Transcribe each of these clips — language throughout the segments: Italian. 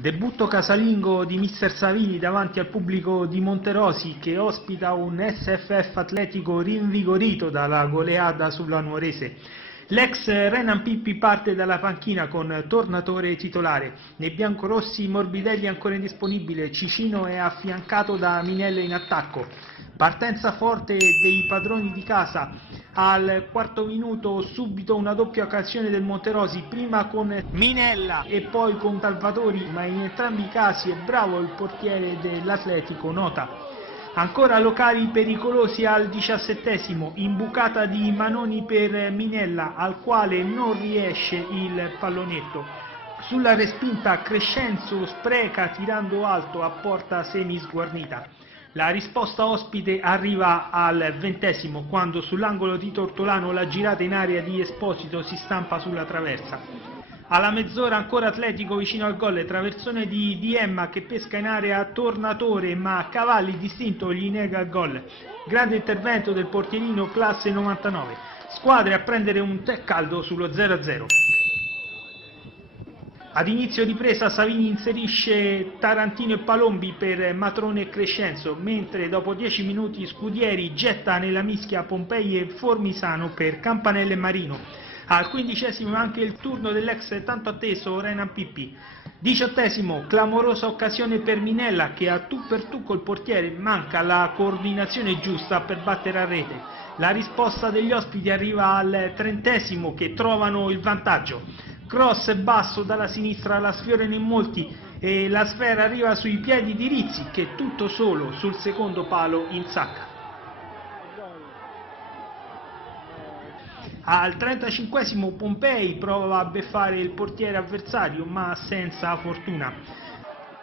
Debutto casalingo di Mister Savini davanti al pubblico di Monterosi, che ospita un SFF Atletico rinvigorito dalla goleada sulla Nuorese. L'ex Renan Pippi parte dalla panchina con Tornatore titolare. Nei biancorossi Morbidelli ancora indisponibile, Cicino è affiancato da Minella in attacco. Partenza forte dei padroni di casa. Al quarto minuto subito una doppia occasione del Monterosi, prima con Minella e poi con Salvatori, ma in entrambi i casi è bravo il portiere dell'Atletico Nota. Ancora locali pericolosi al 17esimo, imbucata di Manoni per Minella, al quale non riesce il pallonetto. Sulla respinta Crescenzo spreca tirando alto a porta semi sguarnita. La risposta ospite arriva al 20esimo, quando sull'angolo di Tortolano la girata in area di Esposito si stampa sulla traversa. Alla mezz'ora ancora Atletico vicino al gol, traversone di Emma che pesca in area Tornatore, ma Cavalli distinto gli nega il gol. Grande intervento del portierino classe 99. Squadre a prendere un tè caldo sullo 0-0. Ad inizio ripresa Savini inserisce Tarantino e Palombi per Matrone e Crescenzo, mentre dopo 10 minuti Scudieri getta nella mischia Pompei e Formisano per Campanella e Marino. Al 15esimo anche il turno dell'ex tanto atteso Renan Pippi. 18esimo, clamorosa occasione per Minella che a tu per tu col portiere manca la coordinazione giusta per battere a rete. La risposta degli ospiti arriva al 30esimo che trovano il vantaggio. Cross basso dalla sinistra la sfiorano in molti e la sfera arriva sui piedi di Rizzi che tutto solo sul secondo palo insacca. Al 35esimo Pompei prova a beffare il portiere avversario ma senza fortuna.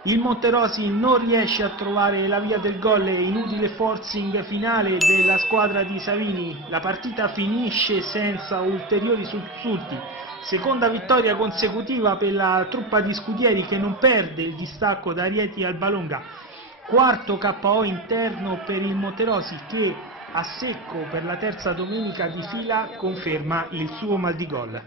Il Monterosi non riesce a trovare la via del gol e inutile forcing finale della squadra di Savini. La partita finisce senza ulteriori sussulti. Seconda vittoria consecutiva per la truppa di Scudieri che non perde il distacco da Rieti al Balonga. Quarto KO interno per il Monterosi che a secco per la terza domenica di fila conferma il suo mal di gol.